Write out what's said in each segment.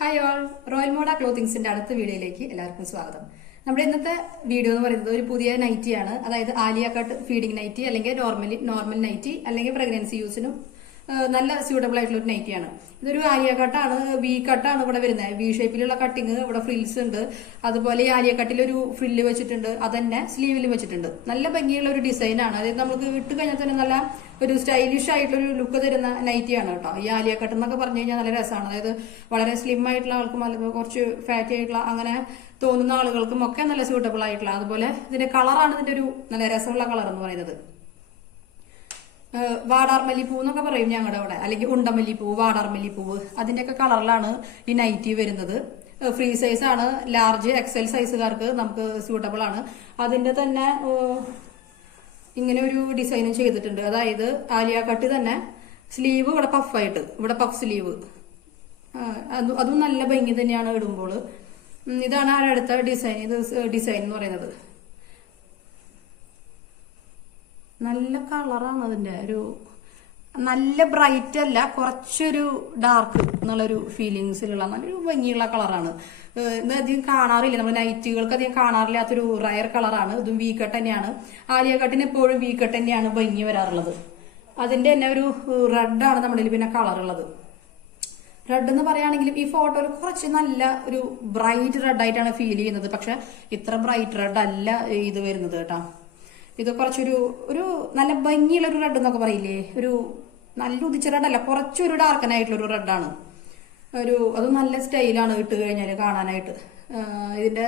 Hi all, royal മോഡ ക്ലോത്തിങ്സിന്റെ അടുത്ത വീഡിയോയിലേക്ക് എല്ലാവർക്കും സ്വാഗതം. നമ്മുടെ ഇന്നത്തെ വീഡിയോ എന്ന് പറയുന്നത് ഒരു പുതിയ നൈറ്റിയാണ്. അതായത് ആലിയ കട്ട് ഫീഡിംഗ് നൈറ്റി, അല്ലെങ്കിൽ നോർമൽ നൈറ്റി, അല്ലെങ്കിൽ പ്രഗ്നൻസി യൂസിനും നല്ല സ്യൂട്ടബിൾ ആയിട്ടുള്ള ഒരു നൈറ്റിയാണ്. ഇതൊരു ആലിയ കട്ടാണ്, വി കട്ടാണ് ഇവിടെ വരുന്നത്. വി ഷേപ്പിലുള്ള കട്ടിങ്, ഇവിടെ ഫ്രിൽസ് ഉണ്ട്. അതുപോലെ ഈ ആലിയ കട്ടിൽ ഒരു ഫ്രില്ല് വെച്ചിട്ടുണ്ട്, അതന്നെ സ്ലീവിൽ വെച്ചിട്ടുണ്ട്. നല്ല ഭംഗിയുള്ള ഒരു ഡിസൈനാണ്. അതായത് നമുക്ക് ഇട്ട് കഴിഞ്ഞാൽ തന്നെ നല്ല ഒരു സ്റ്റൈലിഷ് ആയിട്ടുള്ള ഒരു ലുക്ക് തരുന്ന നൈറ്റിയാണ് കേട്ടോ. ഈ ആലിയ കട്ട് എന്നൊക്കെ പറഞ്ഞു കഴിഞ്ഞാൽ നല്ല രസമാണ്. അതായത് വളരെ സ്ലിം ആയിട്ടുള്ള ആൾക്കും അല്ലെങ്കിൽ കുറച്ച് ഫാറ്റി ആയിട്ടുള്ള അങ്ങനെ തോന്നുന്ന ആളുകൾക്കും ഒക്കെ നല്ല സ്യൂട്ടബിൾ ആയിട്ടുള്ള. അതുപോലെ ഇതിന്റെ കളറാണ് ഇതിന്റെ ഒരു നല്ല രസമുള്ള കളർ എന്ന് പറയുന്നത്. വാടാർ മല്ലിപ്പൂ എന്നൊക്കെ പറയും ഞങ്ങളുടെ അവിടെ, അല്ലെങ്കിൽ ഉണ്ടമല്ലിപ്പൂവ്, വാടാർ മല്ലിപ്പൂവ്, അതിന്റെയൊക്കെ കളറിലാണ് ഈ നൈറ്റി വരുന്നത്. ഫ്രീ സൈസ് ആണ്, ലാർജ് എക്സൽ സൈസുകാർക്ക് നമുക്ക് സ്യൂട്ടബിൾ ആണ്. അതിന്റെ തന്നെ ഇങ്ങനെ ഒരു ഡിസൈനും ചെയ്തിട്ടുണ്ട്. അതായത് ആലിയ കട്ട് തന്നെ സ്ലീവ് ഇവിടെ പഫായിട്ട്, ഇവിടെ പഫ് സ്ലീവ്, അതും നല്ല ഭംഗി തന്നെയാണ് ഇടുമ്പോൾ. ഇതാണ് അടുത്ത ഡിസൈൻ. ഇത് ഡിസൈൻ എന്ന് പറയുന്നത് നല്ല കളറാണ്. അതിന്റെ ഒരു നല്ല ബ്രൈറ്റ് അല്ല, കുറച്ചൊരു ഡാർക്ക് എന്നുള്ളൊരു ഫീലിങ്സിലുള്ള നല്ലൊരു ഭംഗിയുള്ള കളറാണ്. ഇത് അധികം കാണാറില്ല, നമ്മൾ നൈറ്റുകൾക്ക് അധികം കാണാറില്ലാത്തൊരു റയർ കളറാണ്. ഇതും വി കട്ട് തന്നെയാണ്. ആലിയ കട്ടിന് എപ്പോഴും വി കട്ട് തന്നെയാണ് ഭംഗി വരാറുള്ളത്. അതിന്റെ തന്നെ ഒരു റെഡാണ് നമ്മുടെ പിന്നെ കളറുള്ളത്. റെഡ് എന്ന് പറയുകയാണെങ്കിലും ഈ ഫോട്ടോയിൽ കുറച്ച് നല്ല ഒരു ബ്രൈറ്റ് റെഡ് ആയിട്ടാണ് ഫീൽ ചെയ്യുന്നത്. പക്ഷെ ഇത്ര ബ്രൈറ്റ് റെഡ് അല്ല ഇത് വരുന്നത് കേട്ടോ. ഇത് കുറച്ചൊരു നല്ല ഭംഗിയുള്ള ഒരു റെഡ് എന്നൊക്കെ പറയില്ലേ, ഒരു നല്ല ഉദിച്ച റെഡ് അല്ല, കുറച്ചൊരു ഡാർക്കനായിട്ടുള്ള ഒരു റെഡാണ്. അത് നല്ല സ്റ്റൈലാണ് ഇട്ട് കഴിഞ്ഞാൽ കാണാനായിട്ട്. ഇതിന്റെ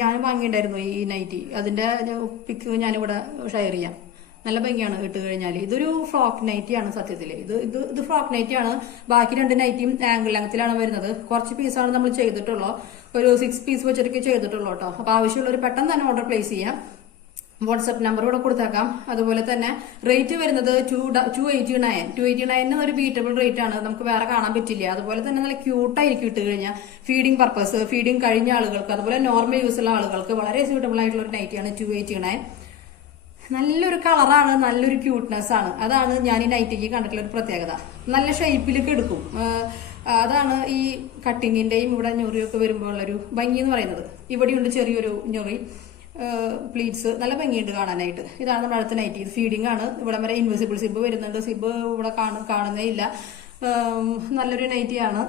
ഞാൻ വാങ്ങിയിട്ടുണ്ടായിരുന്നു ഈ നൈറ്റി. അതിന്റെ പിക്ക് ഞാനിവിടെ ഷെയർ ചെയ്യാം. നല്ല ഭംഗിയാണ് ഇട്ട് കഴിഞ്ഞാൽ. ഇതൊരു ഫ്രോക്ക് നൈറ്റിയാണ് സത്യത്തില്. ഇത് ഫ്രോക്ക് നൈറ്റിയാണ്. ബാക്കി രണ്ട് നൈറ്റിയും ആംഗിൾ ലെങ്ത്തിലാണ് വരുന്നത്. കുറച്ച് പീസാണ് നമ്മൾ ചെയ്തിട്ടുള്ളൂ, ഒരു 6 പീസ് വെച്ചിട്ടൊക്കെ ചെയ്തിട്ടുള്ളൂ കേട്ടോ. അപ്പൊ ആവശ്യമുള്ളവർ പെട്ടെന്ന് തന്നെ ഓർഡർ പ്ലേസ് ചെയ്യാം. വാട്സ്ആപ്പ് നമ്പർ ഇവിടെ കൊടുത്തേക്കാം. അതുപോലെ തന്നെ റേറ്റ് വരുന്നത് 289 ഒരു ബീറ്റബിൾ റേറ്റ് ആണ്, നമുക്ക് വേറെ കാണാൻ പറ്റില്ല. അതുപോലെ തന്നെ നല്ല ക്യൂട്ടായിരിക്കും ഇട്ട് കഴിഞ്ഞാൽ. ഫീഡിംഗ് പർപ്പസ്, ഫീഡിംഗ് കഴിഞ്ഞ ആളുകൾക്ക്, അതുപോലെ നോർമൽ യൂസ് ഉള്ള ആളുകൾക്ക് വളരെ സ്യൂട്ടബിൾ ആയിട്ടുള്ള ഒരു നൈറ്റിയാണ് 289. നല്ലൊരു കളറാണ്, നല്ലൊരു ക്യൂട്ട്നെസ് ആണ്. അതാണ് ഞാൻ ഈ നൈറ്റിക്ക് കണ്ടിട്ടുള്ള ഒരു പ്രത്യേകത. നല്ല ഷേപ്പിലേക്ക് എടുക്കും. അതാണ് ഈ കട്ടിങ്ങിന്റെയും ഇവിടെ ഞൊറിയൊക്കെ വരുമ്പോൾ ഉള്ളൊരു ഭംഗി എന്ന് പറയുന്നത്. ഇവിടെയുണ്ട് ചെറിയൊരു ഞൊറി, പ്ലീറ്റ്സ്, നല്ല ഭംഗിയുണ്ട് കാണാനായിട്ട്. ഇതാണ് നമ്മുടെ അടുത്ത നൈറ്റി. ഇത് ഫീഡിംഗ് ആണ്. ഇവിടെ വരെ ഇൻവിസിബിൾ സിബ് വരുന്നുണ്ട്. സിബ് ഇവിടെ കാണുന്നേ ഇല്ല. നല്ലൊരു നൈറ്റിയാണ്.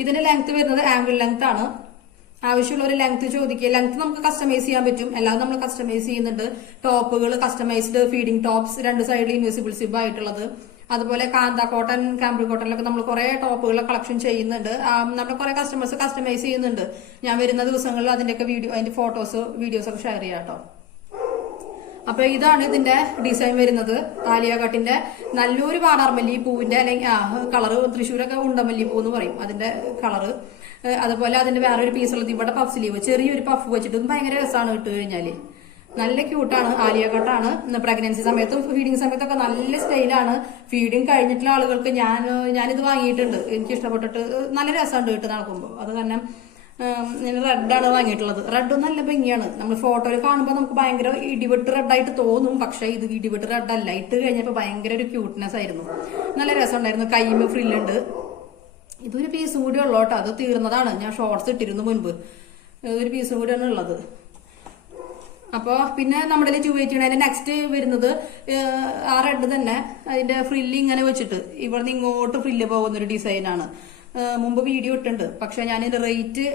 ഇതിന്റെ ലെങ്ത് വരുന്നത് ആംഗിൾ ലെങ്ത് ആണ്. ആവശ്യമുള്ള ഒരു ലെങ്ത് ചോദിക്കുക. ലെങ്ത് നമുക്ക് കസ്റ്റമൈസ് ചെയ്യാൻ പറ്റും, എല്ലാം നമ്മൾ കസ്റ്റമൈസ് ചെയ്യുന്നുണ്ട്. ടോപ്പുകൾ കസ്റ്റമൈസ്ഡ് ഫീഡിംഗ് ടോപ്സ്, രണ്ട് സൈഡിൽ ഇൻവിസിബിൾ സിബ് ആയിട്ടുള്ളത്. അതുപോലെ കാന്ത കോട്ടൺ, കാംബ്രി കോട്ടണിലൊക്കെ നമ്മൾ കുറെ ടോപ്പുകൾ കളക്ഷൻ ചെയ്യുന്നുണ്ട്. നമ്മുടെ കുറെ കസ്റ്റമേഴ്സ് കസ്റ്റമൈസ് ചെയ്യുന്നുണ്ട്. ഞാൻ വരുന്ന ദിവസങ്ങളിൽ അതിന്റെയൊക്കെ അതിന്റെ ഫോട്ടോസ്, വീഡിയോസ് ഒക്കെ ഷെയർ ചെയ്യാം കേട്ടോ. അപ്പൊ ഇതാണ് ഇതിന്റെ ഡിസൈൻ വരുന്നത്. ആലിയ കട്ടിന്റെ നല്ലൊരു വാടാർമല്ലി പൂവിന്റെ അല്ലെങ്കിൽ കളറ്, തൃശ്ശൂരൊക്കെ ഉണ്ടമല്ലിപ്പൂ എന്ന് പറയും അതിന്റെ കളറ്. അതുപോലെ അതിന്റെ വേറൊരു പീസുള്ളത് ഇവിടെ പഫ് സ്ലീവ്, ചെറിയൊരു പഫ് വെച്ചിട്ട് ഭയങ്കര രസമാണ് ഇട്ട് കഴിഞ്ഞാല്. നല്ല ക്യൂട്ടാണ്. ആലിയ കട്ടാണ്. പ്രഗ്നൻസി സമയത്തും ഫീഡിംഗ് സമയത്തൊക്കെ നല്ല സ്റ്റൈലാണ്. ഫീഡിംഗ് കഴിഞ്ഞിട്ടുള്ള ആളുകൾക്ക് ഞാനിത് വാങ്ങിയിട്ടുണ്ട്. എനിക്ക് ഇഷ്ടപ്പെട്ടിട്ട് നല്ല രസമുണ്ട് ഇട്ട് നടക്കുമ്പോൾ. അത് കാരണം ഞാൻ റെഡാണ് വാങ്ങിയിട്ടുള്ളത്. റെഡ് നല്ല ഭംഗിയാണ്. നമ്മൾ ഫോട്ടോയിൽ കാണുമ്പോൾ നമുക്ക് ഭയങ്കര ഇടിവെട്ട് റെഡായിട്ട് തോന്നും, പക്ഷെ ഇത് ഇടിവെട്ട് റെഡ് അല്ല. ഇട്ട് കഴിഞ്ഞപ്പോൾ ഭയങ്കര ഒരു ക്യൂട്ട്നെസ് ആയിരുന്നു. നല്ല രസമുണ്ടായിരുന്നു. കൈമ ഫ്രില്ലുണ്ട്. ഇതൊരു പീസും കൂടി ഉള്ളൂ കേട്ടോ. അത് തീർന്നതാണ്. ഞാൻ ഷോർട്സ് ഇട്ടിരുന്നു മുൻപ്. ഒരു പീസും കൂടിയാണ് ഉള്ളത്. അപ്പൊ പിന്നെ നമ്മുടെ 289 നെക്സ്റ്റ് വരുന്നത് ആ റെഡ് തന്നെ, അതിന്റെ ഫ്രില്ല് ഇങ്ങനെ വെച്ചിട്ട് ഇവിടുന്ന് ഇങ്ങോട്ട് ഫ്രില്ല് പോകുന്ന ഒരു ഡിസൈനാണ്. മുമ്പ് വീഡിയോ ഇട്ടുണ്ട്, പക്ഷെ ഞാൻ ഇതിന്റെ റേറ്റ്,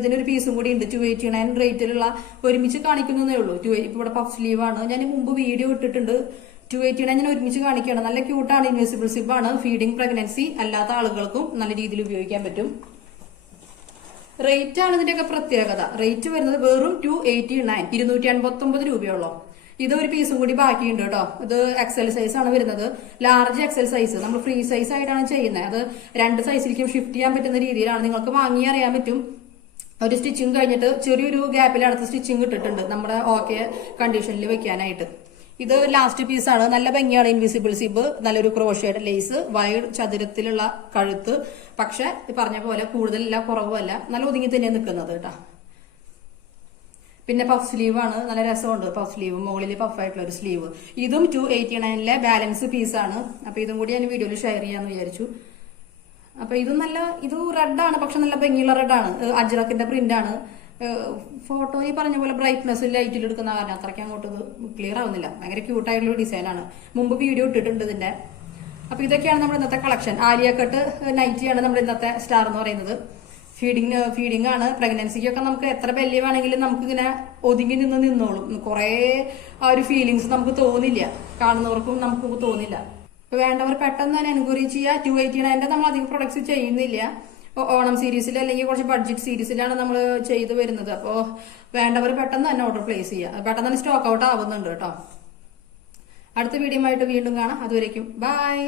ഇതിനൊരു പീസും കൂടി ഉണ്ട് 289 റേറ്റിലുള്ള, ഒരുമിച്ച് കാണിക്കുന്നതേ ഉള്ളൂ. ഇപ്പൊ ഇവിടെ പഫ് സ്ലീവ് ആണ്. ഞാൻ മുമ്പ് വീഡിയോ ഇട്ടിട്ടുണ്ട്. 289 ഞാൻ ഒരുമിച്ച് കാണിക്കുകയാണ്. നല്ല ക്യൂട്ടാണ്. ഇൻവിസിബിൾ സിബ് ആണ്. ഫീഡിംഗ് പ്രഗ്നൻസി അല്ലാത്ത ആളുകൾക്കും നല്ല രീതിയിൽ ഉപയോഗിക്കാൻ പറ്റും. റേറ്റ് ആണ് ഇതിന്റെയൊക്കെ പ്രത്യേകത. റേറ്റ് വരുന്നത് വെറും 289, 259 രൂപയുള്ളൂ. ഇത് ഒരു പീസും കൂടി ബാക്കിയുണ്ട് കേട്ടോ. ഇത് എക്സൽ സൈസ് ആണ് വരുന്നത്, ലാർജ് എക്സൽ സൈസ്. നമ്മൾ ഫ്രീ സൈസ് ആയിട്ടാണ് ചെയ്യുന്നത്. അത് 2 സൈസിലേക്കും ഷിഫ്റ്റ് ചെയ്യാൻ പറ്റുന്ന രീതിയിലാണ്. നിങ്ങൾക്ക് വാങ്ങി അറിയാൻ പറ്റും. ഒരു സ്റ്റിച്ചിങ് കഴിഞ്ഞിട്ട് ചെറിയൊരു ഗ്യാപ്പിൽ അടുത്ത സ്റ്റിച്ചിങ് ഇട്ടിട്ടുണ്ട് നമ്മുടെ ഓക്കെ കണ്ടീഷനിൽ വെക്കാനായിട്ട്. ഇത് ലാസ്റ്റ് പീസാണ്. നല്ല ഭംഗിയാണ്. ഇൻവിസിബിൾ സിബ്, നല്ലൊരു ക്രോഷേഡ് ലേസ്, വൈഡ് ചതുരത്തിലുള്ള കഴുത്ത്. പക്ഷെ പറഞ്ഞ പോലെ കൂടുതലല്ല കുറവല്ല, നല്ല ഒതുങ്ങി തന്നെ നിൽക്കുന്നത് കേട്ടോ. പിന്നെ പഫ് സ്ലീവ് ആണ്, നല്ല രസമുണ്ട് പഫ് സ്ലീവ്, മുകളിൽ പഫ് ആയിട്ടുള്ള ഒരു സ്ലീവ്. ഇതും 289 ബാലൻസ് പീസാണ്. അപ്പൊ ഇതും കൂടി ഞാൻ വീഡിയോയിൽ ഷെയർ ചെയ്യാന്ന് വിചാരിച്ചു. അപ്പൊ ഇത് റെഡ് ആണ്, പക്ഷെ നല്ല ഭംഗിയുള്ള റെഡ് ആണ്, അജ്രക്കിന്റെ പ്രിന്റ് ആണ്. ഫോട്ടോ ഈ പറഞ്ഞ പോലെ ബ്രൈറ്റ്നസ് ലൈറ്റിൽ എടുക്കുന്ന കാരണം അത്രയ്ക്ക് അങ്ങോട്ട് ക്ലിയർ ആവുന്നില്ല. ഭയങ്കര ക്യൂട്ടായിട്ടുള്ള ഡിസൈൻ ആണ്. മുമ്പ് വീഡിയോ ഇട്ടിട്ടുണ്ട് ഇതിന്റെ. അപ്പൊ ഇതൊക്കെയാണ് നമ്മുടെ ഇന്നത്തെ കളക്ഷൻ. ആലിയ കട്ട് നൈറ്റിയാണ് നമ്മുടെ ഇന്നത്തെ സ്റ്റാർ എന്ന് പറയുന്നത്. ഫീഡിങ് ആണ്. പ്രഗ്നൻസിക്കൊക്കെ നമുക്ക് എത്ര ബെല്ലി വേണമെങ്കിലും നമുക്ക് ഇങ്ങനെ ഒതുങ്ങി നിന്നോളും. കുറെ ആ ഒരു ഫീലിങ്സ് നമുക്ക് തോന്നില്ല, കാണുന്നവർക്കും നമുക്ക് തോന്നില്ല. അപ്പൊ വേണ്ടവർ പെട്ടെന്ന് തന്നെ എൻക്വയറി ചെയ്യുക. 289 നമ്മൾ അധികം പ്രൊഡക്ട്സ് ചെയ്യുന്നില്ല. ഓണം സീരീസിൽ അല്ലെങ്കിൽ കുറച്ച് ബഡ്ജറ്റ് സീരീസിലാണ് നമ്മൾ ചെയ്തു വരുന്നത്. അപ്പോൾ വേണ്ടവർ പെട്ടെന്ന് തന്നെ ഓർഡർ പ്ലേസ് ചെയ്യുക. പെട്ടെന്ന് തന്നെ സ്റ്റോക്ക് ഔട്ട് ആവുന്നുണ്ട് കേട്ടോ. അടുത്ത വീഡിയോ ആയിട്ട് വീണ്ടും കാണാം. അതുവരേക്കും ബൈ.